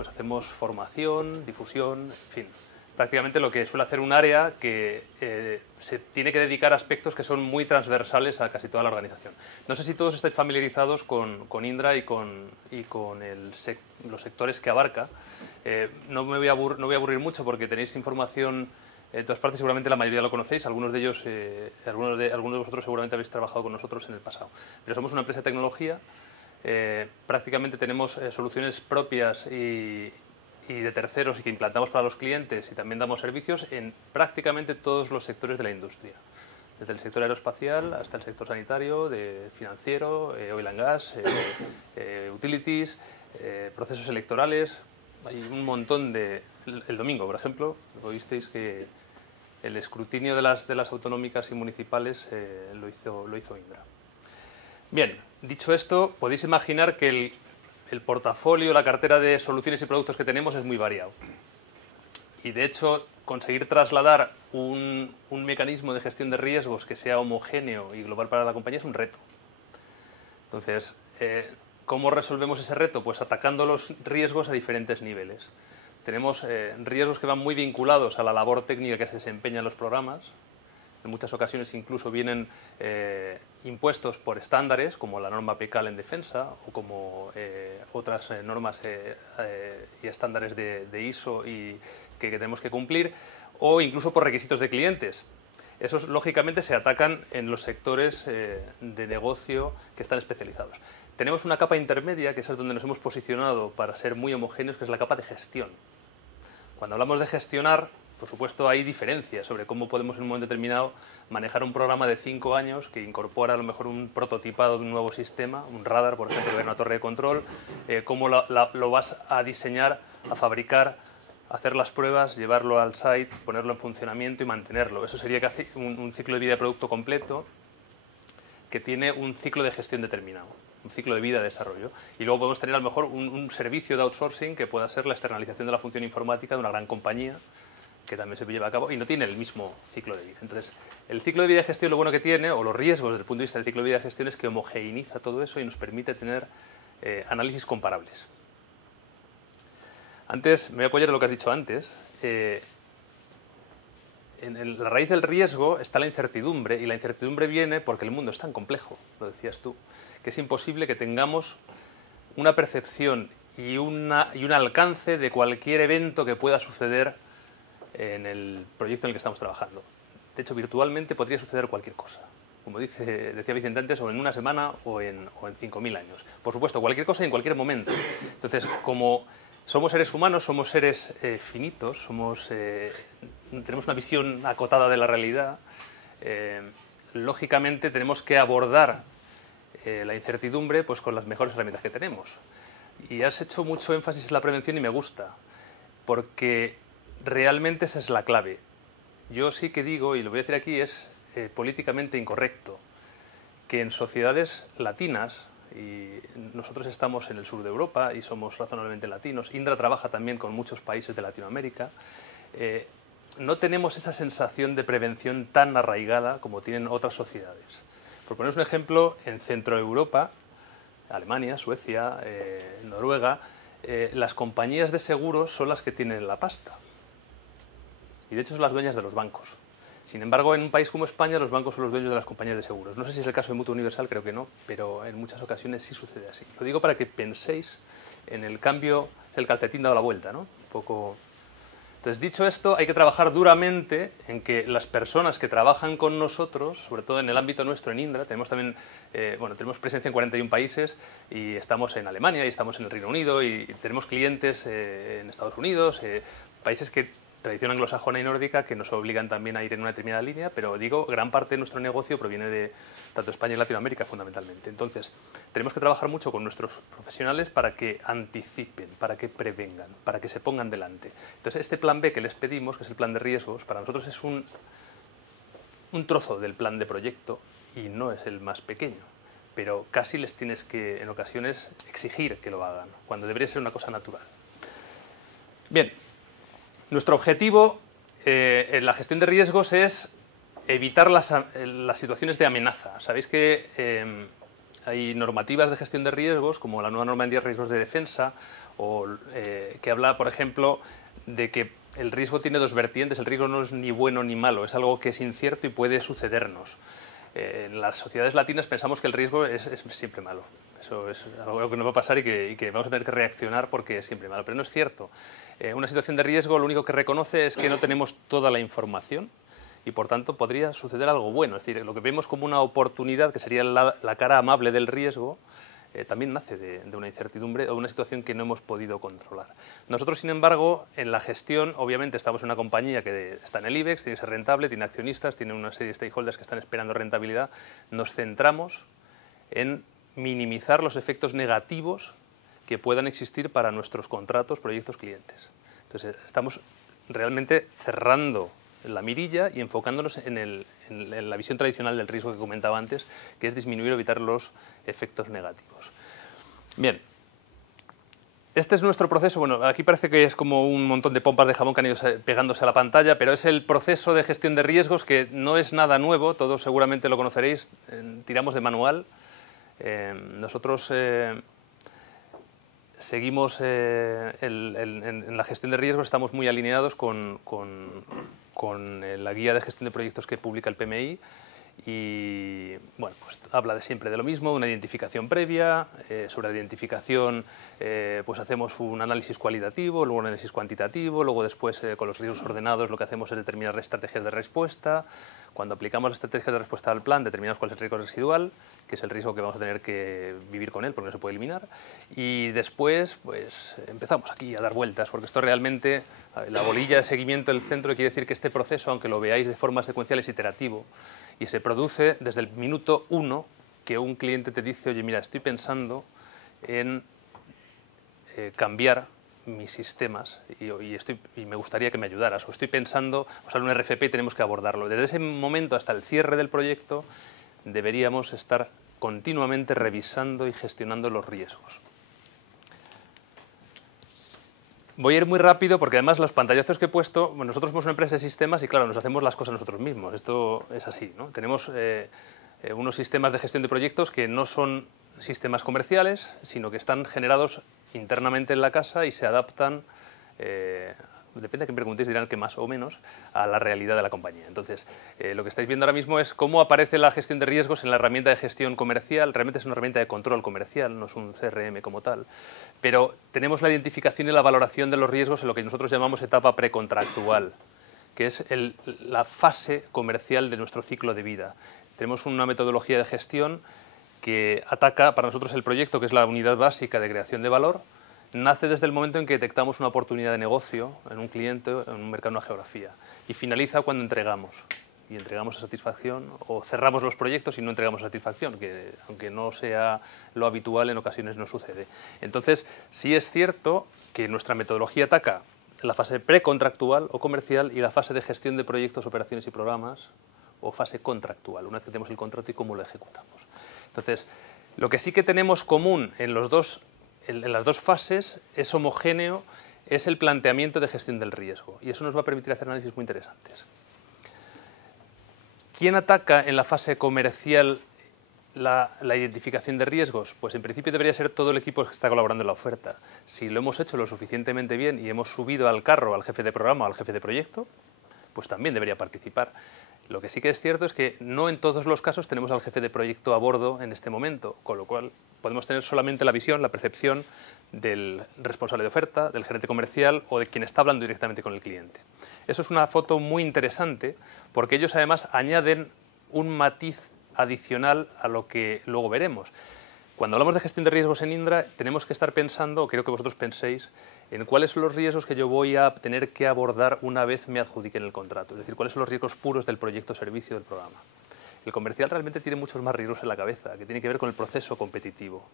pues hacemos formación, difusión, en fin, prácticamente lo que suele hacer un área que se tiene que dedicar a aspectos que son muy transversales a casi toda la organización. No sé si todos estáis familiarizados con Indra y con los sectores que abarca. No me voy a aburrir mucho porque tenéis información en todas partes, seguramente la mayoría lo conocéis, algunos de ellos, algunos de vosotros seguramente habéis trabajado con nosotros en el pasado. Pero somos una empresa de tecnología, prácticamente tenemos soluciones propias y de terceros y que implantamos para los clientes y también damos servicios en prácticamente todos los sectores de la industria. Desde el sector aeroespacial hasta el sector sanitario, financiero, oil and gas, utilities, procesos electorales. Hay un montón de... El domingo, por ejemplo, lo visteis que el escrutinio de las autonómicas y municipales lo hizo Indra. Bien, dicho esto, podéis imaginar que el portafolio, la cartera de soluciones y productos que tenemos es muy variado. Y de hecho, conseguir trasladar un mecanismo de gestión de riesgos que sea homogéneo y global para la compañía es un reto. Entonces, ¿cómo resolvemos ese reto? Pues atacando los riesgos a diferentes niveles. Tenemos riesgos que van muy vinculados a la labor técnica que se desempeña en los programas. En muchas ocasiones incluso vienen impuestos por estándares, como la norma APICAL en defensa o como otras normas y estándares de ISO que tenemos que cumplir, o incluso por requisitos de clientes. Esos, lógicamente, se atacan en los sectores de negocio que están especializados. Tenemos una capa intermedia, que es donde nos hemos posicionado para ser muy homogéneos, que es la capa de gestión. Cuando hablamos de gestionar, por supuesto, hay diferencias sobre cómo podemos en un momento determinado manejar un programa de 5 años que incorpora a lo mejor un prototipado de un nuevo sistema, un radar, por ejemplo, de una torre de control, cómo lo vas a diseñar, a fabricar, hacer las pruebas, llevarlo al site, ponerlo en funcionamiento y mantenerlo. Eso sería casi un ciclo de vida de producto completo que tiene un ciclo de gestión determinado, un ciclo de vida de desarrollo. Y luego podemos tener a lo mejor un servicio de outsourcing que pueda ser la externalización de la función informática de una gran compañía, que también se lleva a cabo y no tiene el mismo ciclo de vida. Entonces, el ciclo de vida de gestión lo bueno que tiene, o los riesgos desde el punto de vista del ciclo de vida de gestión, es que homogeneiza todo eso y nos permite tener análisis comparables. Antes, me voy a apoyar en lo que has dicho antes. En la raíz del riesgo está la incertidumbre, y la incertidumbre viene porque el mundo es tan complejo, lo decías tú, que es imposible que tengamos una percepción y un alcance de cualquier evento que pueda suceder en el proyecto en el que estamos trabajando. De hecho, virtualmente podría suceder cualquier cosa, como decía Vicente antes, o en una semana o en 5.000 años. Por supuesto, cualquier cosa y en cualquier momento. Entonces, como somos seres humanos, somos seres finitos, tenemos una visión acotada de la realidad, lógicamente tenemos que abordar la incertidumbre pues, con las mejores herramientas que tenemos. Y has hecho mucho énfasis en la prevención y me gusta, porque realmente esa es la clave. Yo sí que digo, y lo voy a decir aquí, es políticamente incorrecto que en sociedades latinas, y nosotros estamos en el sur de Europa y somos razonablemente latinos, Indra trabaja también con muchos países de Latinoamérica, no tenemos esa sensación de prevención tan arraigada como tienen otras sociedades. Por poneros un ejemplo, en Centroeuropa, Alemania, Suecia, Noruega, las compañías de seguros son las que tienen la pasta. Y de hecho son las dueñas de los bancos. Sin embargo, en un país como España, los bancos son los dueños de las compañías de seguros. No sé si es el caso de Mutua Universal, creo que no, pero en muchas ocasiones sí sucede así. Lo digo para que penséis en el cambio, el calcetín dado la vuelta, ¿no? Un poco... Entonces, dicho esto, hay que trabajar duramente en que las personas que trabajan con nosotros, sobre todo en el ámbito nuestro en Indra, tenemos también, tenemos presencia en 41 países y estamos en Alemania y estamos en el Reino Unido y tenemos clientes en Estados Unidos, países que tradición anglosajona y nórdica que nos obligan también a ir en una determinada línea, pero digo, gran parte de nuestro negocio proviene de tanto España y Latinoamérica fundamentalmente. Entonces, tenemos que trabajar mucho con nuestros profesionales para que anticipen, para que prevengan, para que se pongan delante. Entonces, este plan B que les pedimos, que es el plan de riesgos, para nosotros es un trozo del plan de proyecto y no es el más pequeño, pero casi les tienes que, en ocasiones, exigir que lo hagan, cuando debería ser una cosa natural. Bien. Nuestro objetivo en la gestión de riesgos es evitar las situaciones de amenaza. Sabéis que hay normativas de gestión de riesgos, como la nueva norma de riesgos de defensa o que habla, por ejemplo, de que el riesgo tiene dos vertientes. El riesgo no es ni bueno ni malo, es algo que es incierto y puede sucedernos. En las sociedades latinas pensamos que el riesgo es siempre malo. Eso es algo que nos va a pasar y que vamos a tener que reaccionar porque es siempre malo. Pero no es cierto. Una situación de riesgo lo único que reconoce es que no tenemos toda la información y, por tanto, podría suceder algo bueno. Es decir, lo que vemos como una oportunidad, que sería la cara amable del riesgo, también nace de una incertidumbre o de una situación que no hemos podido controlar. Nosotros, sin embargo, en la gestión, obviamente estamos en una compañía que está en el IBEX, tiene que ser rentable, tiene accionistas, tiene una serie de stakeholders que están esperando rentabilidad. Nos centramos en minimizar los efectos negativos que puedan existir para nuestros contratos, proyectos, clientes. Entonces, estamos realmente cerrando la mirilla y enfocándonos en la visión tradicional del riesgo que comentaba antes, que es disminuir o evitar los efectos negativos. Bien, este es nuestro proceso. Bueno, aquí parece que es como un montón de pompas de jamón que han ido pegándose a la pantalla, pero es el proceso de gestión de riesgos, que no es nada nuevo, todos seguramente lo conoceréis, tiramos de manual. Nosotros seguimos en la gestión de riesgos, estamos muy alineados con la guía de gestión de proyectos que publica el PMI y bueno, pues habla de siempre de lo mismo, una identificación previa. Sobre la identificación pues hacemos un análisis cualitativo, luego un análisis cuantitativo, luego después con los riesgos ordenados lo que hacemos es determinar estrategias de respuesta. Cuando aplicamos las estrategias de respuesta al plan, determinamos cuál es el riesgo residual, que es el riesgo que vamos a tener que vivir con él porque no se puede eliminar, y después pues empezamos aquí a dar vueltas, porque esto realmente, la bolilla de seguimiento del centro quiere decir que este proceso, aunque lo veáis de forma secuencial, es iterativo y se produce desde el minuto 1 que un cliente te dice: oye, mira, estoy pensando en cambiar mis sistemas y me gustaría que me ayudaras, o estoy pensando, o sea, un RFP y tenemos que abordarlo. Desde ese momento hasta el cierre del proyecto deberíamos estar continuamente revisando y gestionando los riesgos. Voy a ir muy rápido porque además los pantallazos que he puesto, bueno, nosotros somos una empresa de sistemas y claro, nos hacemos las cosas nosotros mismos, esto es así, ¿no? Tenemos unos sistemas de gestión de proyectos que no son sistemas comerciales, sino que están generados internamente en la casa y se adaptan, depende de quién preguntéis, dirán que más o menos, a la realidad de la compañía. Entonces, lo que estáis viendo ahora mismo es cómo aparece la gestión de riesgos en la herramienta de gestión comercial. Realmente es una herramienta de control comercial, no es un CRM como tal, pero tenemos la identificación y la valoración de los riesgos en lo que nosotros llamamos etapa precontractual, que es la fase comercial de nuestro ciclo de vida. Tenemos una metodología de gestión que ataca para nosotros el proyecto, que es la unidad básica de creación de valor. Nace desde el momento en que detectamos una oportunidad de negocio en un cliente, en un mercado, en una geografía, y finaliza cuando entregamos. Y entregamos a satisfacción, o cerramos los proyectos y no entregamos a satisfacción, que aunque no sea lo habitual, en ocasiones no sucede. Entonces, sí es cierto que nuestra metodología ataca la fase precontractual o comercial y la fase de gestión de proyectos, operaciones y programas, o fase contractual, una vez que tenemos el contrato y cómo lo ejecutamos. Entonces, lo que sí que tenemos común en las dos fases es homogéneo, es el planteamiento de gestión del riesgo, y eso nos va a permitir hacer análisis muy interesantes. ¿Quién ataca en la fase comercial la identificación de riesgos? Pues en principio debería ser todo el equipo que está colaborando en la oferta. Si lo hemos hecho lo suficientemente bien y hemos subido al carro al jefe de programa o al jefe de proyecto, pues también debería participar. Lo que sí que es cierto es que no en todos los casos tenemos al jefe de proyecto a bordo en este momento, con lo cual podemos tener solamente la visión, la percepción del responsable de oferta, del gerente comercial o de quien está hablando directamente con el cliente. Eso es una foto muy interesante porque ellos además añaden un matiz adicional a lo que luego veremos. Cuando hablamos de gestión de riesgos en Indra tenemos que estar pensando, o quiero que vosotros penséis, en cuáles son los riesgos que yo voy a tener que abordar una vez me adjudiquen el contrato. Es decir, cuáles son los riesgos puros del proyecto, servicio, del programa. El comercial realmente tiene muchos más riesgos en la cabeza, que tiene que ver con el proceso competitivo.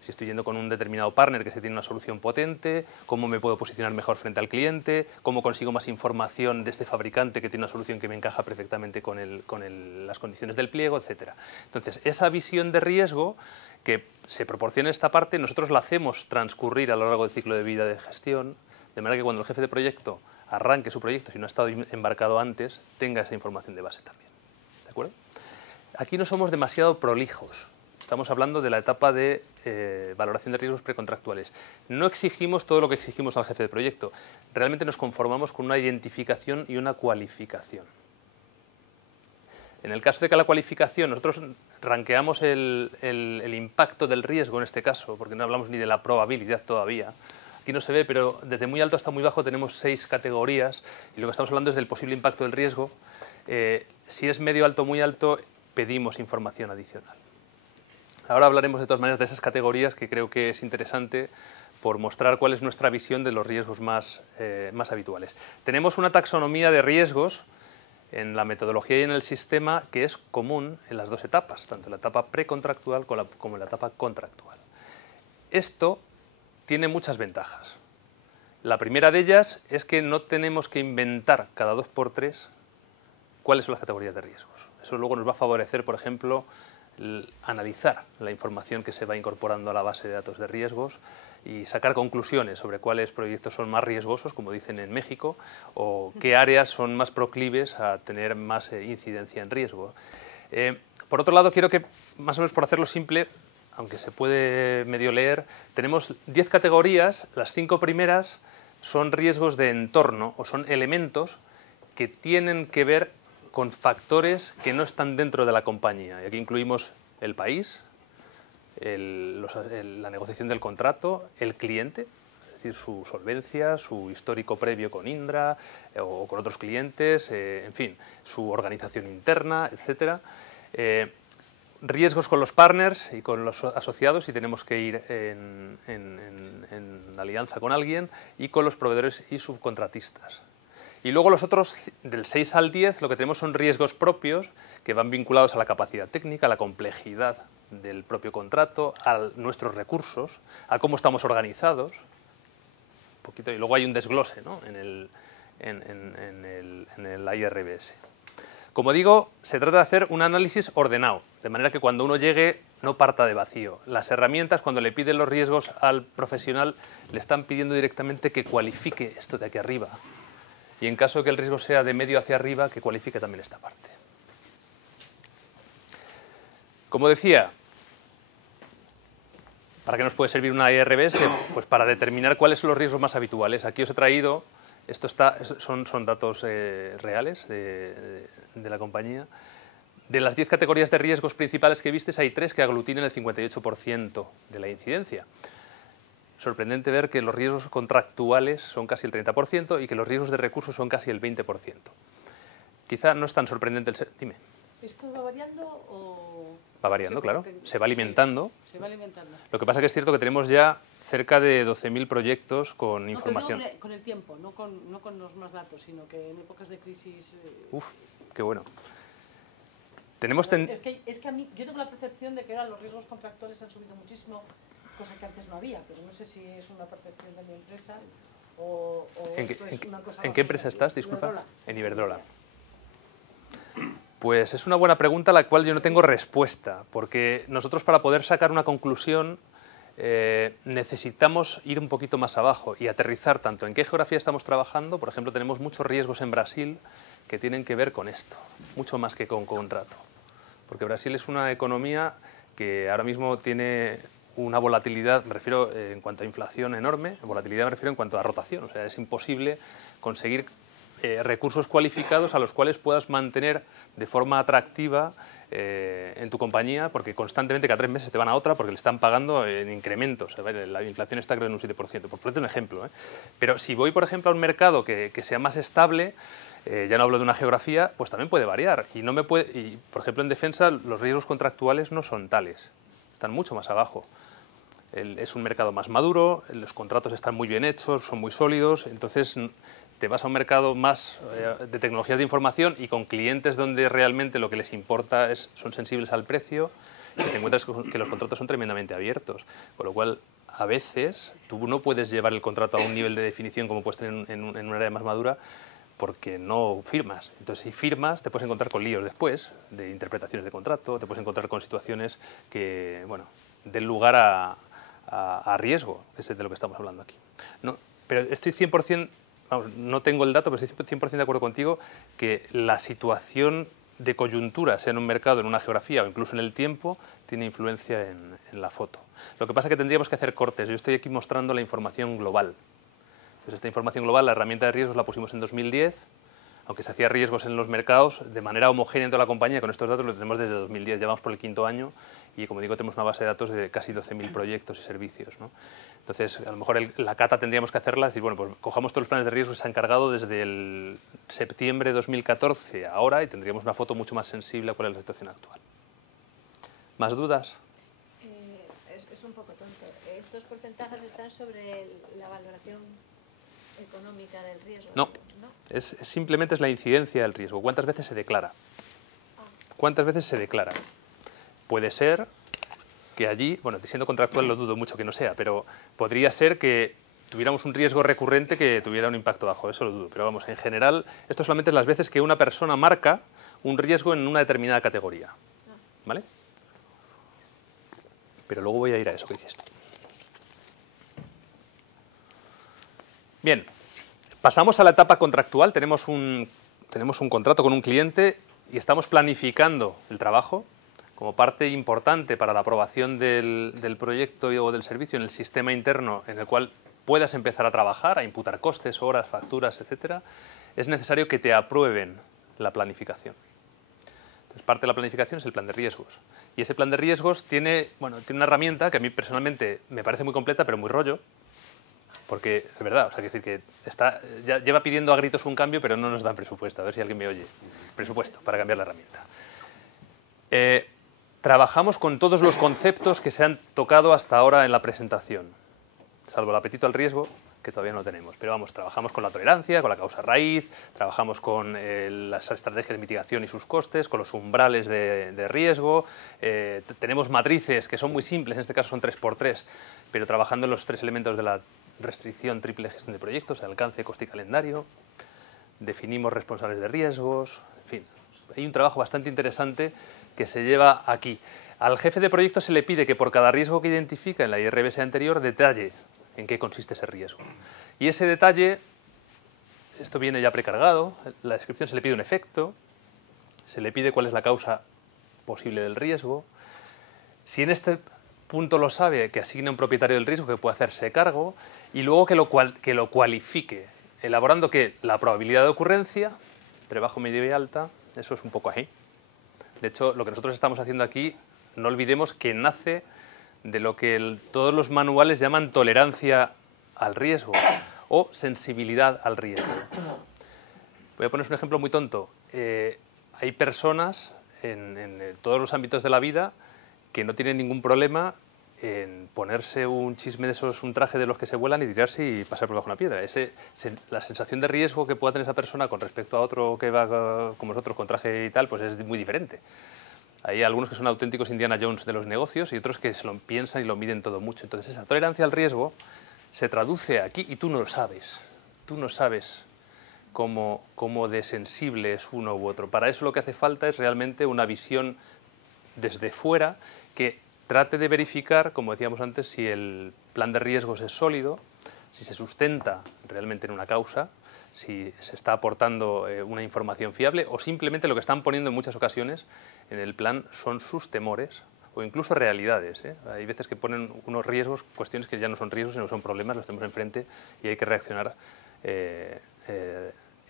Si estoy yendo con un determinado partner que se tiene una solución potente, cómo me puedo posicionar mejor frente al cliente, cómo consigo más información de este fabricante que tiene una solución que me encaja perfectamente con las condiciones del pliego, etc. Entonces, esa visión de riesgo que se proporciona esta parte, nosotros la hacemos transcurrir a lo largo del ciclo de vida de gestión, de manera que cuando el jefe de proyecto arranque su proyecto, si no ha estado embarcado antes, tenga esa información de base también. ¿De acuerdo? Aquí no somos demasiado prolijos. Estamos hablando de la etapa de valoración de riesgos precontractuales. No exigimos todo lo que exigimos al jefe de proyecto. Realmente nos conformamos con una identificación y una cualificación. En el caso de que la cualificación, nosotros ranqueamos el impacto del riesgo en este caso, porque no hablamos ni de la probabilidad todavía. Aquí no se ve, pero desde muy alto hasta muy bajo tenemos 6 categorías y lo que estamos hablando es del posible impacto del riesgo. Si es medio alto, muy alto, pedimos información adicional. Ahora hablaremos de todas maneras de esas categorías que creo que es interesante por mostrar cuál es nuestra visión de los riesgos más habituales. Tenemos una taxonomía de riesgos en la metodología y en el sistema que es común en las dos etapas, tanto en la etapa precontractual como en la etapa contractual. Esto tiene muchas ventajas. La primera de ellas es que no tenemos que inventar cada 2 por 3 cuáles son las categorías de riesgos. Eso luego nos va a favorecer, por ejemplo, analizar la información que se va incorporando a la base de datos de riesgos y sacar conclusiones sobre cuáles proyectos son más riesgosos, como dicen en México, o qué áreas son más proclives a tener más incidencia en riesgo. Por otro lado, quiero que, más o menos por hacerlo simple, aunque se puede medio leer, tenemos 10 categorías. Las 5 primeras son riesgos de entorno o son elementos que tienen que ver con factores que no están dentro de la compañía. Y aquí incluimos el país, la negociación del contrato, el cliente, es decir, su solvencia, su histórico previo con Indra o con otros clientes, en fin, su organización interna, etc. Riesgos con los partners y con los asociados si tenemos que ir en alianza con alguien, y con los proveedores y subcontratistas. Y luego los otros, del 6 al 10, lo que tenemos son riesgos propios que van vinculados a la capacidad técnica, a la complejidad del propio contrato, a nuestros recursos, a cómo estamos organizados. Un poquito, y luego hay un desglose, ¿no?, en el IRBS. Como digo, se trata de hacer un análisis ordenado, de manera que cuando uno llegue no parta de vacío. Las herramientas, cuando le piden los riesgos al profesional, le están pidiendo directamente que cualifique esto de aquí arriba. Y en caso de que el riesgo sea de medio hacia arriba, que cualifique también esta parte. Como decía, ¿para qué nos puede servir una IRBS? Pues para determinar cuáles son los riesgos más habituales. Aquí os he traído, son datos reales de la compañía. De las 10 categorías de riesgos principales que vistes, hay 3 que aglutinan el 58% de la incidencia. Sorprendente ver que los riesgos contractuales son casi el 30% y que los riesgos de recursos son casi el 20%. Quizá no es tan sorprendente el... Dime. ¿Esto va variando o...? Va variando, claro. Se va alimentando. Sí, se va alimentando. Lo que pasa es que es cierto que tenemos ya cerca de 12.000 proyectos con información. Pero con el tiempo, no con los más datos, sino que en épocas de crisis... Uf, qué bueno. Tenemos es que a mí, yo tengo la percepción de que ahora los riesgos contractuales han subido muchísimo, cosa que antes no había, pero no sé si es una percepción de mi empresa o ¿En qué empresa estás? Disculpa. Iberdrola. En Iberdrola. Pues es una buena pregunta a la cual yo no tengo respuesta, porque nosotros, para poder sacar una conclusión, necesitamos ir un poquito más abajo y aterrizar tanto en qué geografía estamos trabajando. Por ejemplo, tenemos muchos riesgos en Brasil que tienen que ver con esto, mucho más que con contrato, porque Brasil es una economía que ahora mismo tiene una volatilidad, me refiero en cuanto a inflación enorme, volatilidad me refiero en cuanto a rotación, o sea, es imposible conseguir recursos cualificados a los cuales puedas mantener de forma atractiva en tu compañía, porque constantemente cada 3 meses te van a otra porque le están pagando en incrementos. La inflación está creo en un 7%, por ponerte un ejemplo. Pero si voy, por ejemplo, a un mercado que sea más estable, ya no hablo de una geografía, pues también puede variar. Y por ejemplo, en defensa los riesgos contractuales no son tales, están mucho más abajo. Es un mercado más maduro, los contratos están muy bien hechos, son muy sólidos, entonces te vas a un mercado más de tecnologías de información y con clientes donde realmente lo que les importa son sensibles al precio, y te encuentras que los contratos son tremendamente abiertos, con lo cual a veces tú no puedes llevar el contrato a un nivel de definición como puedes tener en un área más madura, porque no firmas. Entonces, si firmas, te puedes encontrar con líos después de interpretaciones de contrato, te puedes encontrar con situaciones que, bueno, den lugar a riesgo, que es de lo que estamos hablando aquí. No, pero estoy 100%, vamos, no tengo el dato, pero estoy 100% de acuerdo contigo que la situación de coyuntura, sea en un mercado, en una geografía o incluso en el tiempo, tiene influencia en la foto. Lo que pasa es que tendríamos que hacer cortes. Yo estoy aquí mostrando la información global. Entonces, esta información global, la herramienta de riesgos la pusimos en 2010, aunque se hacía riesgos en los mercados de manera homogénea en toda la compañía. Con estos datos los tenemos desde 2010, ya vamos por el 5º año y, como digo, tenemos una base de datos de casi 12.000 proyectos y servicios, ¿no? Entonces, a lo mejor la cata tendríamos que hacerla, decir, bueno, pues cojamos todos los planes de riesgo que se han cargado desde el septiembre de 2014 a ahora y tendríamos una foto mucho más sensible a cuál es la situación actual. ¿Más dudas? Es un poco tonto. ¿Estos porcentajes están sobre la valoración económica del riesgo? No, simplemente es la incidencia del riesgo. ¿Cuántas veces se declara? ¿Cuántas veces se declara? Puede ser que allí, bueno, siendo contractual lo dudo mucho que no sea, pero podría ser que tuviéramos un riesgo recurrente que tuviera un impacto bajo, eso lo dudo. Pero vamos, en general, esto solamente es las veces que una persona marca un riesgo en una determinada categoría, ¿vale? Pero luego voy a ir a eso que dices tú. Bien, pasamos a la etapa contractual. Tenemos un contrato con un cliente y estamos planificando el trabajo como parte importante para la aprobación del proyecto o del servicio en el sistema interno en el cual puedas empezar a trabajar, a imputar costes, horas, facturas, etcétera. Es necesario que te aprueben la planificación. Entonces, parte de la planificación es el plan de riesgos. Y ese plan de riesgos tiene una herramienta que a mí personalmente me parece muy completa, pero muy rollo, porque es verdad, o sea, quiero decir que lleva pidiendo a gritos un cambio, pero no nos dan presupuesto. A ver si alguien me oye. Presupuesto para cambiar la herramienta. Trabajamos con todos los conceptos que se han tocado hasta ahora en la presentación, salvo el apetito al riesgo, que todavía no tenemos. Pero vamos, trabajamos con la tolerancia, con la causa raíz, trabajamos con las estrategias de mitigación y sus costes, con los umbrales de riesgo. Tenemos matrices que son muy simples, en este caso son 3×3, pero trabajando en los 3 elementos de la restricción triple gestión de proyectos, alcance, coste y calendario. Definimos responsables de riesgos, en fin. Hay un trabajo bastante interesante que se lleva aquí. Al jefe de proyecto se le pide que por cada riesgo que identifica en la IRBS anterior detalle en qué consiste ese riesgo. Y ese detalle, esto viene ya precargado, la descripción se le pide un efecto, se le pide cuál es la causa posible del riesgo. Si en este punto lo sabe, que asigne un propietario del riesgo que puede hacerse cargo y luego que lo cualifique, elaborando que la probabilidad de ocurrencia, entre bajo, medio y alta, eso es un poco ahí. De hecho, lo que nosotros estamos haciendo aquí, no olvidemos que nace de lo que todos los manuales llaman tolerancia al riesgo o sensibilidad al riesgo. Voy a poner un ejemplo muy tonto. Hay personas en todos los ámbitos de la vida que no tienen ningún problema en ponerse un chisme de esos, un traje de los que se vuelan y tirarse y pasar por debajo de una piedra. La sensación de riesgo que pueda tener esa persona con respecto a otro que va como nosotros con traje y tal, pues es muy diferente. Hay algunos que son auténticos Indiana Jones de los negocios y otros que se lo piensan y lo miden todo mucho. Entonces esa tolerancia al riesgo se traduce aquí y tú no lo sabes. Tú no sabes cómo de sensible es uno u otro. Para eso lo que hace falta es realmente una visión desde fuera que trate de verificar, como decíamos antes, si el plan de riesgos es sólido, si se sustenta realmente en una causa, si se está aportando una información fiable o simplemente lo que están poniendo en muchas ocasiones en el plan son sus temores o incluso realidades. Hay veces que ponen unos riesgos, cuestiones que ya no son riesgos, sino son problemas, los tenemos enfrente y hay que reaccionar en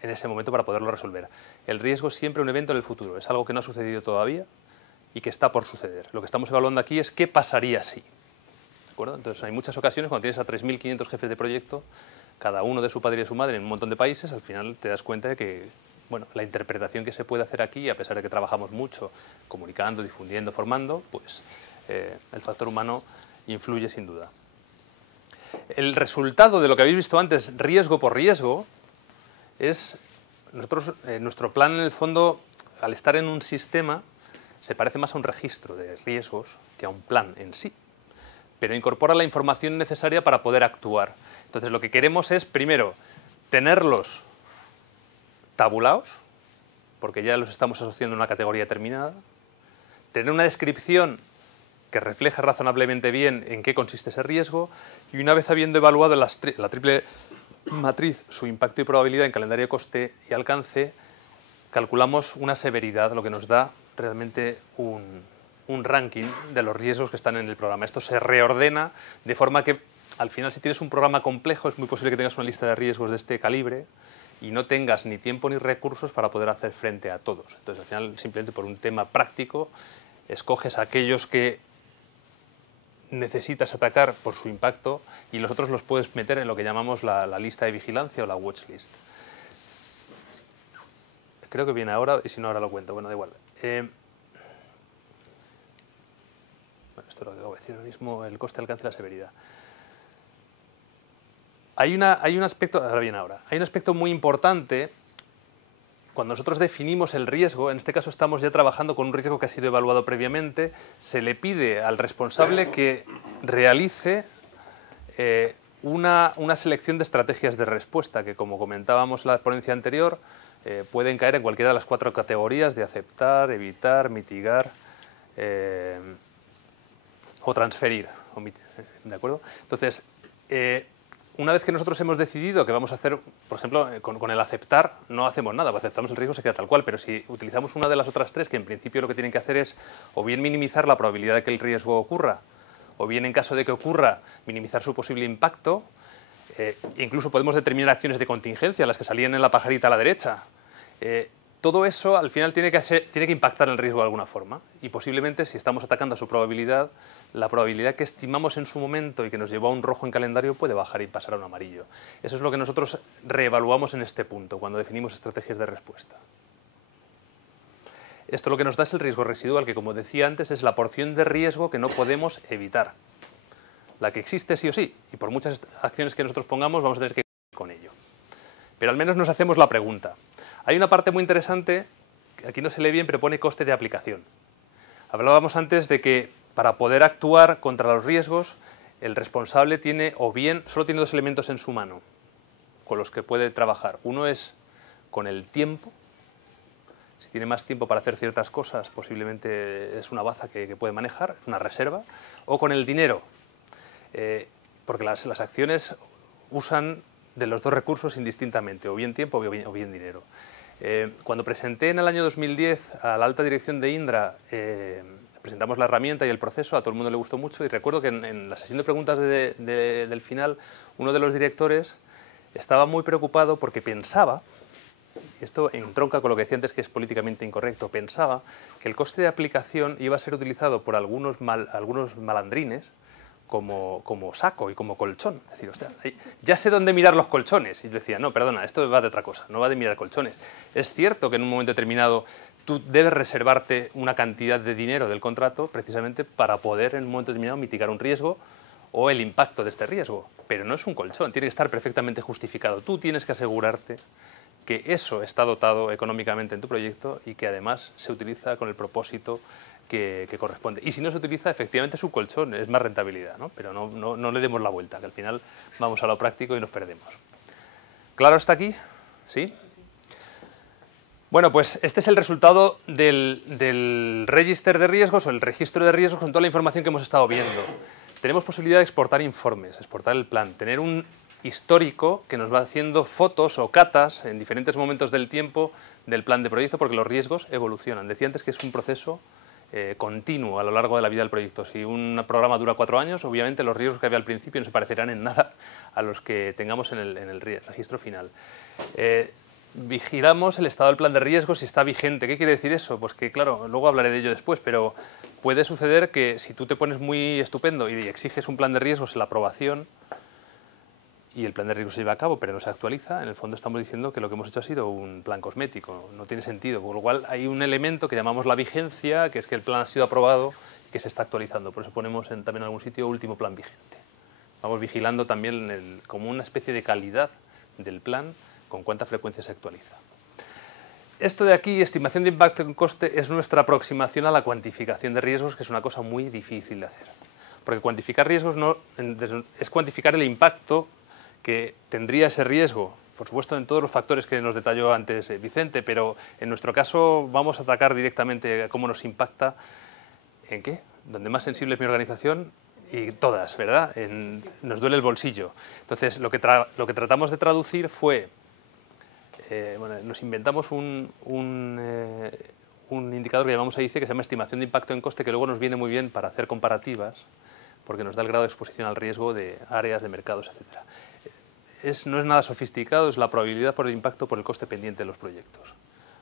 ese momento para poderlo resolver. El riesgo es siempre un evento en el futuro, es algo que no ha sucedido todavía y que está por suceder. Lo que estamos evaluando aquí es qué pasaría si. ¿De acuerdo? Entonces hay muchas ocasiones cuando tienes a 3.500 jefes de proyecto, cada uno de su padre y de su madre en un montón de países, al final te das cuenta de que la interpretación que se puede hacer aquí, a pesar de que trabajamos mucho comunicando, difundiendo, formando, pues el factor humano influye sin duda. El resultado de lo que habéis visto antes, riesgo por riesgo, es nuestro plan en el fondo, al estar en un sistema, se parece más a un registro de riesgos que a un plan en sí, pero incorpora la información necesaria para poder actuar. Entonces lo que queremos es, primero, tenerlos tabulados, porque ya los estamos asociando a una categoría determinada, tener una descripción que refleje razonablemente bien en qué consiste ese riesgo y una vez habiendo evaluado la triple matriz, su impacto y probabilidad en calendario, coste y alcance, calculamos una severidad, lo que nos da realmente un ranking de los riesgos que están en el programa. Esto se reordena de forma que, al final, si tienes un programa complejo, es muy posible que tengas una lista de riesgos de este calibre y no tengas ni tiempo ni recursos para poder hacer frente a todos. Entonces, al final, simplemente por un tema práctico, escoges aquellos que necesitas atacar por su impacto y los otros los puedes meter en lo que llamamos la lista de vigilancia o la watch list. Creo que viene ahora, y si no ahora lo cuento, bueno, da igual. Bueno, esto es lo que acabo de decir ahora mismo, el coste, alcance y la severidad. Hay un aspecto, ahora viene ahora, hay un aspecto muy importante cuando nosotros definimos el riesgo. En este caso estamos ya trabajando con un riesgo que ha sido evaluado previamente. Se le pide al responsable que realice una selección de estrategias de respuesta que, como comentábamos en la ponencia anterior, pueden caer en cualquiera de las 4 categorías de aceptar, evitar, mitigar o transferir. ¿De acuerdo? Entonces, una vez que nosotros hemos decidido que vamos a hacer, por ejemplo, con el aceptar, no hacemos nada, aceptamos el riesgo, se queda tal cual, pero si utilizamos una de las otras 3, que en principio lo que tienen que hacer es o bien minimizar la probabilidad de que el riesgo ocurra, o bien en caso de que ocurra, minimizar su posible impacto, incluso podemos determinar acciones de contingencia, las que salían en la pajarita a la derecha. Todo eso al final tiene que impactar el riesgo de alguna forma, y posiblemente, si estamos atacando a su probabilidad, la probabilidad que estimamos en su momento y que nos llevó a un rojo en calendario puede bajar y pasar a un amarillo. Eso es lo que nosotros reevaluamos en este punto, cuando definimos estrategias de respuesta. Esto lo que nos da es el riesgo residual, que, como decía antes, es la porción de riesgo que no podemos evitar. La que existe sí o sí, y por muchas acciones que nosotros pongamos vamos a tener que ir con ello. Pero al menos nos hacemos la pregunta. Hay una parte muy interesante, que aquí no se lee bien, pero pone coste de aplicación. Hablábamos antes de que para poder actuar contra los riesgos, el responsable solo tiene 2 elementos en su mano con los que puede trabajar. Uno es con el tiempo. Si tiene más tiempo para hacer ciertas cosas, posiblemente es una baza que puede manejar, es una reserva. O con el dinero, porque las acciones usan de los 2 recursos indistintamente, o bien tiempo o bien dinero. Cuando presenté en el año 2010 a la alta dirección de Indra, presentamos la herramienta y el proceso, a todo el mundo le gustó mucho, y recuerdo que en la sesión de preguntas del final, uno de los directores estaba muy preocupado porque pensaba, y esto entronca con lo que decía antes, que es políticamente incorrecto, pensaba que el coste de aplicación iba a ser utilizado por algunos malandrines como saco y como colchón. Es decir, hostia, ya sé dónde mirar los colchones. Y yo decía, no, perdona, esto va de otra cosa, no va de mirar colchones. Es cierto que en un momento determinado tú debes reservarte una cantidad de dinero del contrato precisamente para poder en un momento determinado mitigar un riesgo o el impacto de este riesgo. Pero no es un colchón, tiene que estar perfectamente justificado. Tú tienes que asegurarte que eso está dotado económicamente en tu proyecto y que además se utiliza con el propósito que corresponde. Y si no se utiliza, efectivamente es un colchón, es más rentabilidad, ¿no? Pero no le demos la vuelta, que al final vamos a lo práctico y nos perdemos. ¿Claro hasta aquí? ¿Sí? Bueno, pues este es el resultado del register de riesgos o el registro de riesgos con toda la información que hemos estado viendo. Tenemos posibilidad de exportar informes, exportar el plan, tener un histórico que nos va haciendo fotos o catas en diferentes momentos del tiempo del plan de proyecto, porque los riesgos evolucionan. Decía antes que es un proceso continuo a lo largo de la vida del proyecto. Si un programa dura 4 años, obviamente los riesgos que había al principio no se parecerán en nada a los que tengamos en el registro final. Vigilamos el estado del plan de riesgos, si está vigente. ¿Qué quiere decir eso? Pues que, claro, luego hablaré de ello después, pero puede suceder que si tú te pones muy estupendo y exiges un plan de riesgos en la aprobación y el plan de riesgos se lleva a cabo pero no se actualiza, en el fondo estamos diciendo que lo que hemos hecho ha sido un plan cosmético, no tiene sentido. Con lo cual hay un elemento que llamamos la vigencia, que es que el plan ha sido aprobado y que se está actualizando. Por eso ponemos también en algún sitio último plan vigente. Vamos vigilando también como una especie de calidad del plan, con cuánta frecuencia se actualiza. Esto de aquí, estimación de impacto en coste, es nuestra aproximación a la cuantificación de riesgos, que es una cosa muy difícil de hacer. Porque cuantificar riesgos es cuantificar el impacto que tendría ese riesgo, por supuesto en todos los factores que nos detalló antes Vicente, pero en nuestro caso vamos a atacar directamente cómo nos impacta, ¿en qué? Donde más sensible es mi organización, y todas, ¿verdad? Nos duele el bolsillo. Entonces, lo que tratamos de traducir fue bueno, nos inventamos un indicador que llamamos AIC, que se llama estimación de impacto en coste, que luego nos viene muy bien para hacer comparativas, porque nos da el grado de exposición al riesgo de áreas, de mercados, etc. No es nada sofisticado, es la probabilidad por el impacto por el coste pendiente de los proyectos.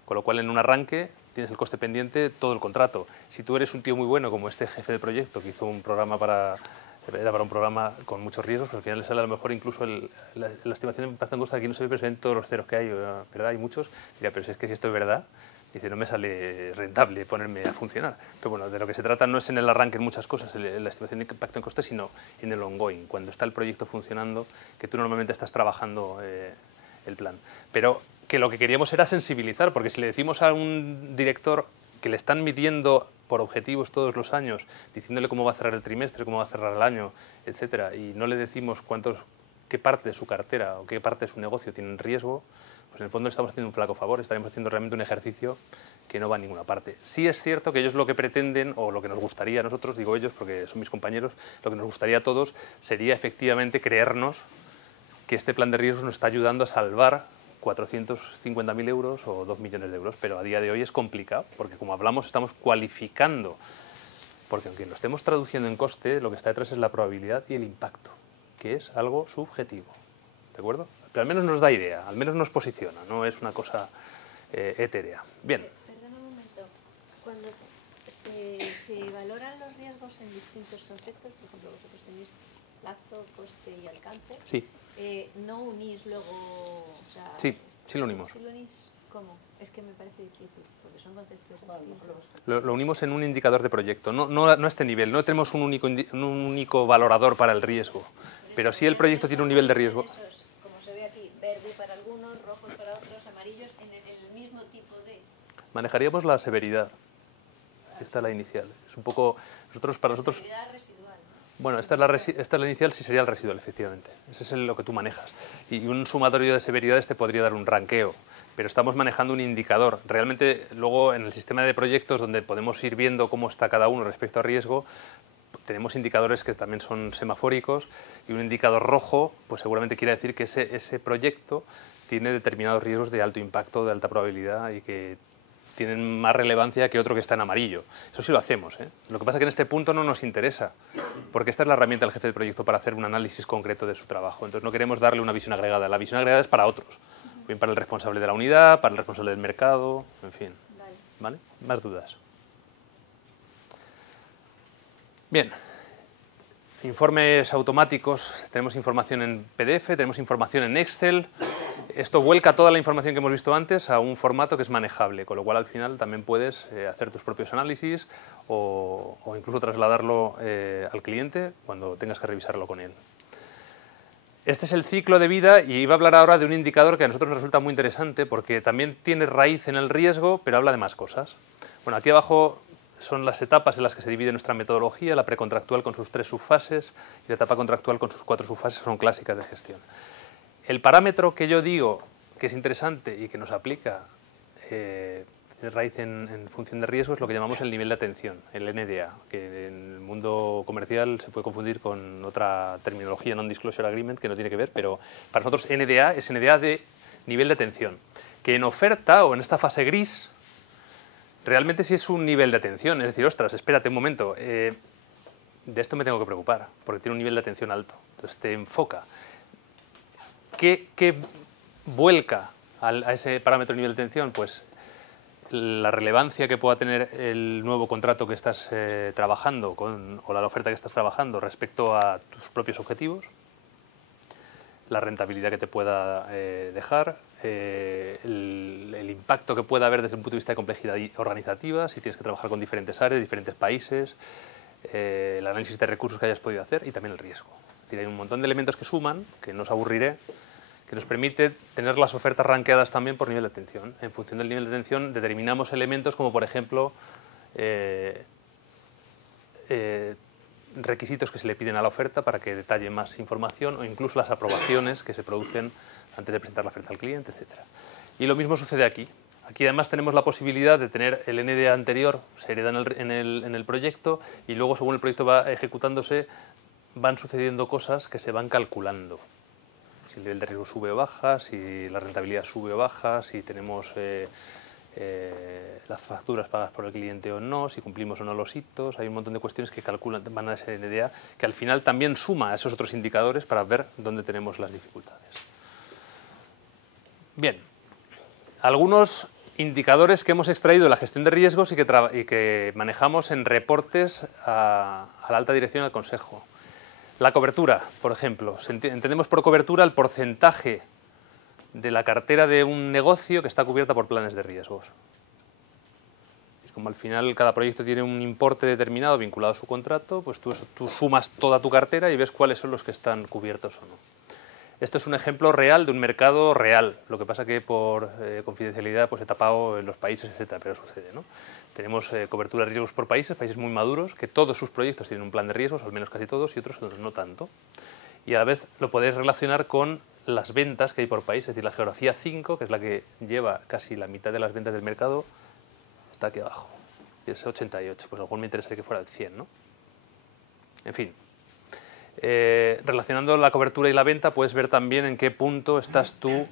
Con lo cual, en un arranque tienes el coste pendiente todo el contrato. Si tú eres un tío muy bueno, como este jefe de proyecto que hizo un programa era para un programa con muchos riesgos, pero al final le sale a lo mejor incluso la estimación de impacto en coste, aquí no se ve, pero se ven todos los ceros que hay, ¿verdad? Hay muchos. Diría, pero si es que si esto es verdad, dice, no me sale rentable ponerme a funcionar. Pero bueno, de lo que se trata no es en el arranque en muchas cosas, la estimación de impacto en coste, sino en el ongoing, cuando está el proyecto funcionando, que tú normalmente estás trabajando el plan. Pero que lo que queríamos era sensibilizar, porque si le decimos a un director que le están midiendo por objetivos todos los años, diciéndole cómo va a cerrar el trimestre, cómo va a cerrar el año, etcétera, y no le decimos qué parte de su cartera o qué parte de su negocio tiene riesgo, pues en el fondo le estamos haciendo un flaco favor, estaremos haciendo realmente un ejercicio que no va a ninguna parte. Sí es cierto que ellos lo que pretenden, o lo que nos gustaría a nosotros, digo ellos porque son mis compañeros, lo que nos gustaría a todos sería efectivamente creernos que este plan de riesgos nos está ayudando a salvar 450.000 euros o 2 millones de euros, pero a día de hoy es complicado, porque como hablamos estamos cualificando, porque aunque lo estemos traduciendo en coste, lo que está detrás es la probabilidad y el impacto, que es algo subjetivo, ¿de acuerdo? Pero al menos nos da idea, al menos nos posiciona, no es una cosa etérea. Bien. Perdona un momento, cuando se valoran los riesgos en distintos conceptos, por ejemplo, vosotros tenéis plazo, coste y alcance, Sí. ¿No unís luego? O sea, Sí, sí lo unimos. ¿Sí lo unís? ¿Cómo? Es que me parece difícil, porque son conceptos distintos. Lo unimos en un indicador de proyecto, no a este nivel, no tenemos un único valorador para el riesgo, pero sí el proyecto tiene un nivel de riesgo. Esos, como se ve aquí, verde para algunos, rojos para otros, amarillos, en el mismo tipo de... Manejaríamos la severidad, esta es la inicial, es un poco, para nosotros... Severidad residual. Bueno, esta es la inicial, sí sería el residual, efectivamente. Ese es lo que tú manejas. Y un sumatorio de severidades te podría dar un ranqueo, pero estamos manejando un indicador. Realmente, luego, en el sistema de proyectos, donde podemos ir viendo cómo está cada uno respecto a riesgo, tenemos indicadores que también son semafóricos, y un indicador rojo, pues seguramente quiere decir que ese proyecto tiene determinados riesgos de alto impacto, de alta probabilidad, y que tienen más relevancia que otro que está en amarillo. Eso sí lo hacemos, ¿eh? Lo que pasa es que en este punto no nos interesa, porque esta es la herramienta del jefe de proyecto para hacer un análisis concreto de su trabajo. Entonces no queremos darle una visión agregada. La visión agregada es para otros, bien para el responsable de la unidad, para el responsable del mercado, en fin. ¿Vale? ¿Más dudas? Bien. Informes automáticos, tenemos información en PDF, tenemos información en Excel. Esto vuelca toda la información que hemos visto antes a un formato que es manejable, con lo cual al final también puedes hacer tus propios análisis o incluso trasladarlo al cliente cuando tengas que revisarlo con él. Este es el ciclo de vida y iba a hablar ahora de un indicador que a nosotros nos resulta muy interesante porque también tiene raíz en el riesgo, pero habla de más cosas. Bueno, aquí abajo son las etapas en las que se divide nuestra metodología, la precontractual con sus 3 subfases y la etapa contractual con sus 4 subfases, son clásicas de gestión. El parámetro que yo digo que es interesante y que nos aplica raíz en función de riesgo es lo que llamamos el nivel de atención, el NDA, que en el mundo comercial se puede confundir con otra terminología, Non-Disclosure Agreement, que no tiene que ver, pero para nosotros NDA es NDA de nivel de atención, que en oferta o en esta fase gris realmente sí es un nivel de atención, es decir, ostras, espérate un momento, de esto me tengo que preocupar, porque tiene un nivel de atención alto, entonces te enfoca. ¿Qué vuelca a ese parámetro de nivel de atención? Pues la relevancia que pueda tener el nuevo contrato que estás trabajando o la oferta que estás trabajando respecto a tus propios objetivos, la rentabilidad que te pueda dejar, el impacto que pueda haber desde un punto de vista de complejidad organizativa, si tienes que trabajar con diferentes áreas, diferentes países, el análisis de recursos que hayas podido hacer y también el riesgo. Es decir, hay un montón de elementos que suman, que no os aburriré, que nos permite tener las ofertas rankeadas también por nivel de atención. En función del nivel de atención determinamos elementos como, por ejemplo, requisitos que se le piden a la oferta para que detalle más información o incluso las aprobaciones que se producen antes de presentar la oferta al cliente, etc. Y lo mismo sucede aquí. Aquí además tenemos la posibilidad de tener el NDA anterior, se hereda en el proyecto y luego según el proyecto va ejecutándose van sucediendo cosas que se van calculando. Si el nivel de riesgo sube o baja, si la rentabilidad sube o baja, si tenemos las facturas pagadas por el cliente o no, si cumplimos o no los hitos. Hay un montón de cuestiones que calculan, van a esa idea, que al final también suma a esos otros indicadores para ver dónde tenemos las dificultades. Bien, algunos indicadores que hemos extraído de la gestión de riesgos y que manejamos en reportes a la alta dirección y al consejo. La cobertura, por ejemplo. Entendemos por cobertura el porcentaje de la cartera de un negocio que está cubierta por planes de riesgos. Es como al final cada proyecto tiene un importe determinado vinculado a su contrato, pues tú sumas toda tu cartera y ves cuáles son los que están cubiertos o no. Esto es un ejemplo real de un mercado real, lo que pasa que por confidencialidad pues he tapado en los países, etcétera, pero sucede, ¿no? Tenemos cobertura de riesgos por países muy maduros, que todos sus proyectos tienen un plan de riesgos, al menos casi todos, y otros no tanto. Y a la vez lo podéis relacionar con las ventas que hay por país, es decir, la geografía 5, que es la que lleva casi la mitad de las ventas del mercado, está aquí abajo, y es 88, pues a lo mejor me interesaría que fuera el 100, ¿no? En fin. Relacionando la cobertura y la venta puedes ver también en qué punto estás tú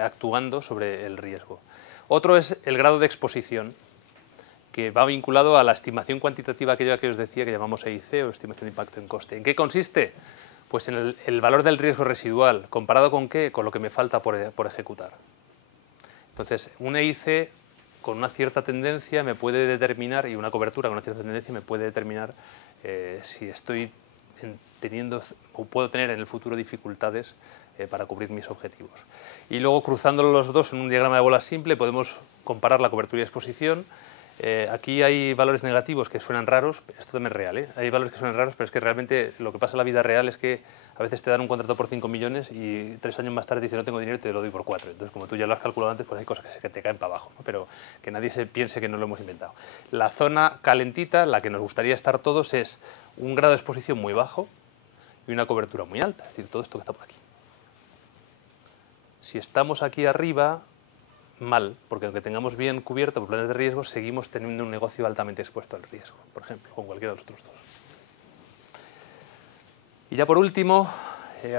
actuando sobre el riesgo. Otro es el grado de exposición, que va vinculado a la estimación cuantitativa aquella que os decía que llamamos EIC o estimación de impacto en coste. ¿En qué consiste? Pues en el valor del riesgo residual. ¿Comparado con qué? Con lo que me falta por ejecutar. Entonces, un EIC con una cierta tendencia me puede determinar, y una cobertura con una cierta tendencia me puede determinar si estoy teniendo o puedo tener en el futuro dificultades para cubrir mis objetivos. Y luego, cruzando los dos en un diagrama de bola simple, podemos comparar la cobertura y exposición. Aquí hay valores negativos que suenan raros, esto también es real, ¿eh? Hay valores que suenan raros, pero es que realmente lo que pasa en la vida real es que a veces te dan un contrato por 5 millones y 3 años más tarde te dicen no tengo dinero y te lo doy por 4. Entonces, como tú ya lo has calculado antes, pues hay cosas que te caen para abajo, ¿no? Pero que nadie se piense que no lo hemos inventado. La zona calentita, la que nos gustaría estar todos, es un grado de exposición muy bajo y una cobertura muy alta, es decir, todo esto que está por aquí. Si estamos aquí arriba, mal, porque aunque tengamos bien cubierto por planes de riesgo, seguimos teniendo un negocio altamente expuesto al riesgo, por ejemplo, con cualquiera de los otros dos. Y ya por último,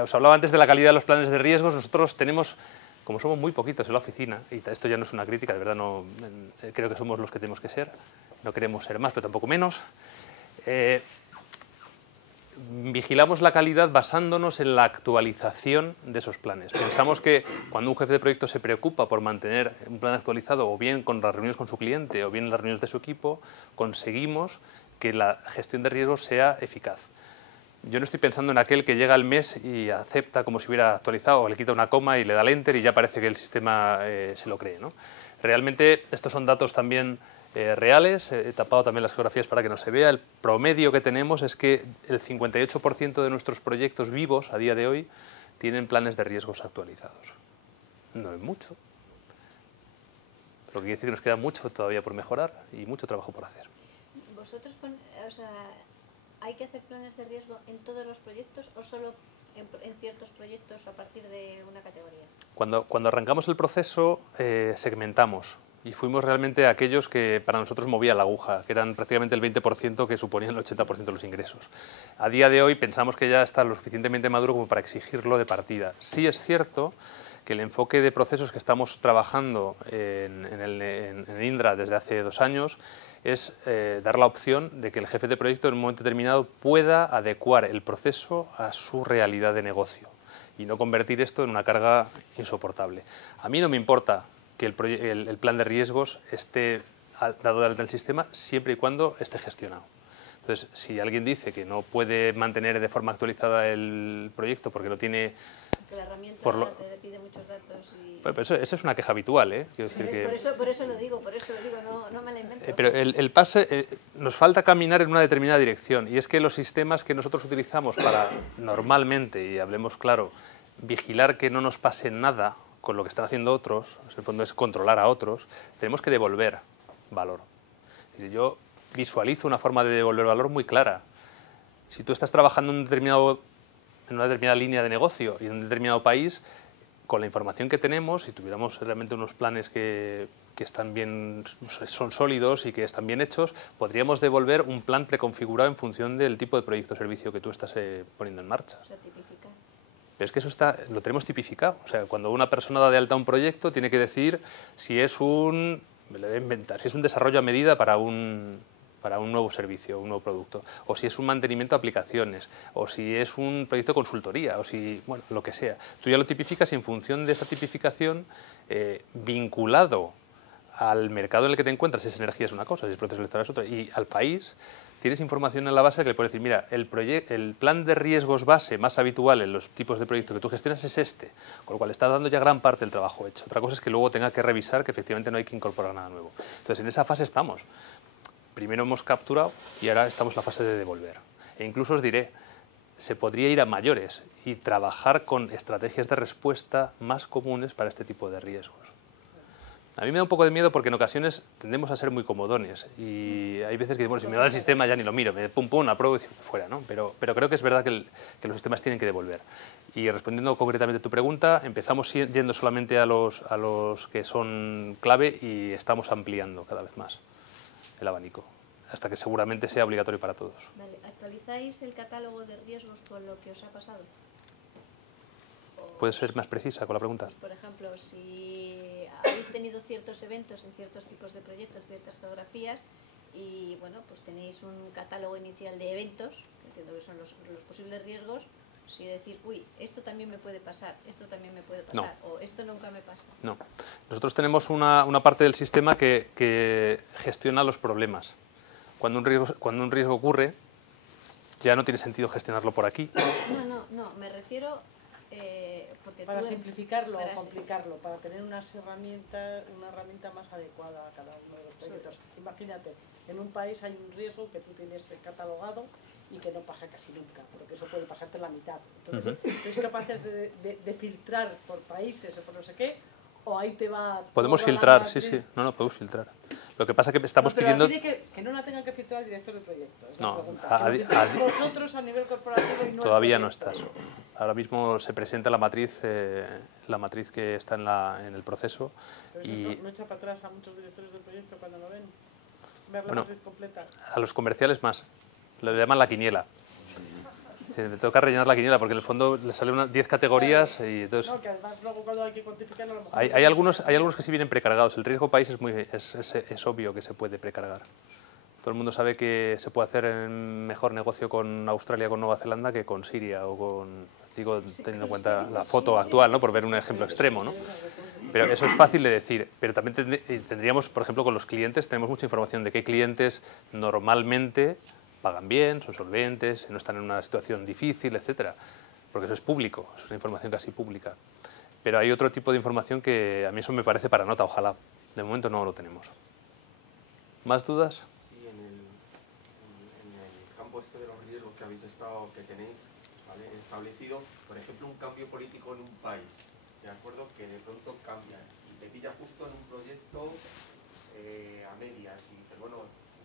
os hablaba antes de la calidad de los planes de riesgos. Nosotros tenemos, como somos muy poquitos en la oficina, y esto ya no es una crítica, de verdad no creo que somos los que tenemos que ser, no queremos ser más, pero tampoco menos, vigilamos la calidad basándonos en la actualización de esos planes. Pensamos que cuando un jefe de proyecto se preocupa por mantener un plan actualizado, o bien con las reuniones con su cliente, o bien en las reuniones de su equipo, conseguimos que la gestión de riesgos sea eficaz. Yo no estoy pensando en aquel que llega al mes y acepta como si hubiera actualizado, o le quita una coma y le da el enter y ya parece que el sistema se lo cree, ¿no? Realmente estos son datos también reales, he tapado también las geografías para que no se vea. El promedio que tenemos es que el 58% de nuestros proyectos vivos a día de hoy tienen planes de riesgos actualizados. No es mucho, lo que quiere decir que nos queda mucho todavía por mejorar y mucho trabajo por hacer. ¿Vosotros hay que hacer planes de riesgo en todos los proyectos o solo en ciertos proyectos a partir de una categoría? Cuando arrancamos el proceso segmentamos y fuimos realmente aquellos que para nosotros movían la aguja, que eran prácticamente el 20% que suponían el 80% de los ingresos. A día de hoy pensamos que ya está lo suficientemente maduro como para exigirlo de partida. Sí es cierto que el enfoque de procesos que estamos trabajando en Indra desde hace 2 años es dar la opción de que el jefe de proyecto en un momento determinado pueda adecuar el proceso a su realidad de negocio y no convertir esto en una carga insoportable. A mí no me importa que el plan de riesgos esté dado de alta en el sistema siempre y cuando esté gestionado. Entonces, si alguien dice que no puede mantener de forma actualizada el proyecto porque no tiene... Que la herramienta te pide muchos datos y... Pero eso es una queja habitual, ¿eh? Quiero decir que... por eso lo digo, no me la invento. Pero el pase, nos falta caminar en una determinada dirección, y es que los sistemas que nosotros utilizamos para normalmente, y hablemos claro, vigilar que no nos pase nada con lo que están haciendo otros, en el fondo es controlar a otros, tenemos que devolver valor. Yo visualizo una forma de devolver valor muy clara. Si tú estás trabajando en una determinada línea de negocio y en un determinado país, con la información que tenemos, si tuviéramos realmente unos planes que están bien, son sólidos y que están bien hechos, podríamos devolver un plan preconfigurado en función del tipo de proyecto o servicio que tú estás poniendo en marcha. O sea, tipificar. Pero es que eso lo tenemos tipificado. O sea, cuando una persona da de alta un proyecto, tiene que decir si es me lo voy a inventar, si es un desarrollo a medida para un nuevo servicio, un nuevo producto, o si es un mantenimiento de aplicaciones, o si es un proyecto de consultoría, o si, bueno, lo que sea. Tú ya lo tipificas y en función de esa tipificación, vinculado al mercado en el que te encuentras, si es energía es una cosa, si es proceso electoral es otra, y al país, tienes información en la base que le puedes decir, mira, el plan de riesgos base más habitual en los tipos de proyectos que tú gestionas es este, con lo cual estás dando ya gran parte del trabajo hecho. Otra cosa es que luego tenga que revisar que efectivamente no hay que incorporar nada nuevo. Entonces, en esa fase estamos. Primero hemos capturado y ahora estamos en la fase de devolver. E incluso os diré, se podría ir a mayores y trabajar con estrategias de respuesta más comunes para este tipo de riesgos. A mí me da un poco de miedo porque en ocasiones tendemos a ser muy comodones y hay veces que, bueno, si me da el sistema ya ni lo miro, me pum pum, apruebo y fuera, ¿no? Pero creo que es verdad que los sistemas tienen que devolver. Y respondiendo concretamente a tu pregunta, empezamos yendo solamente a los que son clave y estamos ampliando cada vez más el abanico, hasta que seguramente sea obligatorio para todos. Vale. ¿Actualizáis el catálogo de riesgos con lo que os ha pasado? ¿Puedes ser más precisa con la pregunta? Pues, por ejemplo, si habéis tenido ciertos eventos en ciertos tipos de proyectos, ciertas geografías, y bueno, pues tenéis un catálogo inicial de eventos, entiendo que son los posibles riesgos, si decir, uy, esto también me puede pasar, esto también me puede pasar, o esto nunca me pasa. No. Nosotros tenemos una parte del sistema que gestiona los problemas. Cuando un riesgo ocurre, ya no tiene sentido gestionarlo por aquí. No, me refiero... porque para simplificarlo para o complicarlo, para tener una herramienta más adecuada a cada uno de los proyectos. Imagínate, en un país hay un riesgo que tú tienes catalogado y que no pasa casi nunca, porque eso puede pasarte la mitad. Entonces, ¿sois capaces de filtrar por países o por no sé qué? ¿O ahí te va...? Podemos filtrar, sí. No, podemos filtrar. Lo que pasa es que estamos pidiendo... que no la tenga que filtrar el director del proyecto. No, vosotros a nivel corporativo y no todavía no está eso. Ahora mismo se presenta la matriz que está en el proceso. Pero y no echa para atrás a muchos directores del proyecto cuando lo ven. Ver la matriz completa. A los comerciales más. Lo llaman la quiniela. Me toca rellenar la quiniela porque en el fondo le salen unas 10 categorías y entonces... No, que además luego cuando hay que cuantificarlo... Hay algunos que sí vienen precargados. El riesgo país es obvio que se puede precargar. Todo el mundo sabe que se puede hacer mejor negocio con Australia, con Nueva Zelanda, que con Siria o con... Digo, teniendo en cuenta la foto actual, ¿no? Por ver un ejemplo extremo, ¿no? Pero eso es fácil de decir. Pero también tendríamos, por ejemplo, con los clientes, tenemos mucha información de qué clientes normalmente pagan bien, son solventes, no están en una situación difícil, etcétera. Porque eso es público, es una información casi pública. Pero hay otro tipo de información que a mí eso me parece para nota, ojalá. De momento no lo tenemos. ¿Más dudas? Sí, en el campo este de los riesgos que tenéis, ¿vale?, establecido, por ejemplo, un cambio político en un país, ¿de acuerdo?, que de pronto cambia y te pilla justo en un proyecto a medias y dices, bueno,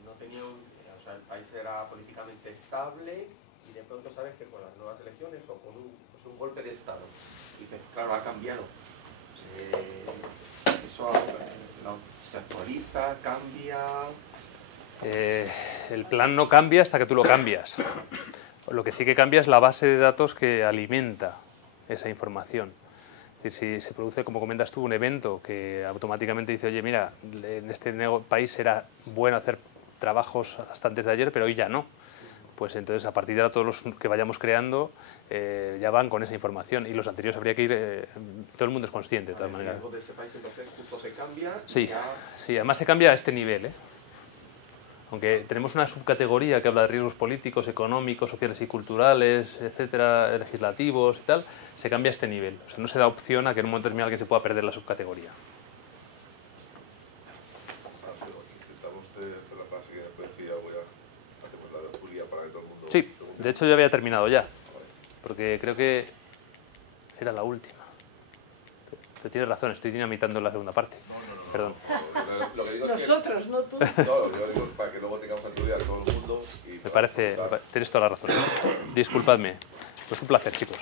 no tenía o sea, el país era políticamente estable y de pronto sabes que con las nuevas elecciones o con un golpe de Estado, y dices, claro, ha cambiado. Eso se actualiza, cambia... El plan no cambia hasta que tú lo cambias. Lo que sí que cambia es la base de datos que alimenta esa información. Es decir, si se produce, como comentas tú, un evento que automáticamente dice, oye, mira, en este país era bueno hacer trabajos hasta antes de ayer, pero hoy ya no. Pues entonces, a partir de ahora, todos los que vayamos creando ya van con esa información y los anteriores habría que ir... todo el mundo es consciente, de todas maneras. El riesgo de ese país entonces justo se cambia. Sí, ya... sí, además se cambia a este nivel, ¿eh? Aunque tenemos una subcategoría que habla de riesgos políticos, económicos, sociales y culturales, etcétera, legislativos y tal, se cambia a este nivel. O sea, no se da opción a que en un momento determinado alguien se pueda perder la subcategoría. Sí, de hecho yo había terminado ya, porque creo que era la última. Pero tienes razón, estoy dinamitando la segunda parte. No. Perdón. Lo que digo Nosotros, es que, no tú. No, lo que yo digo es para que luego tengamos facilidad a todo el mundo. Y Me parece, tienes toda la razón. Disculpadme. Pues un placer, chicos.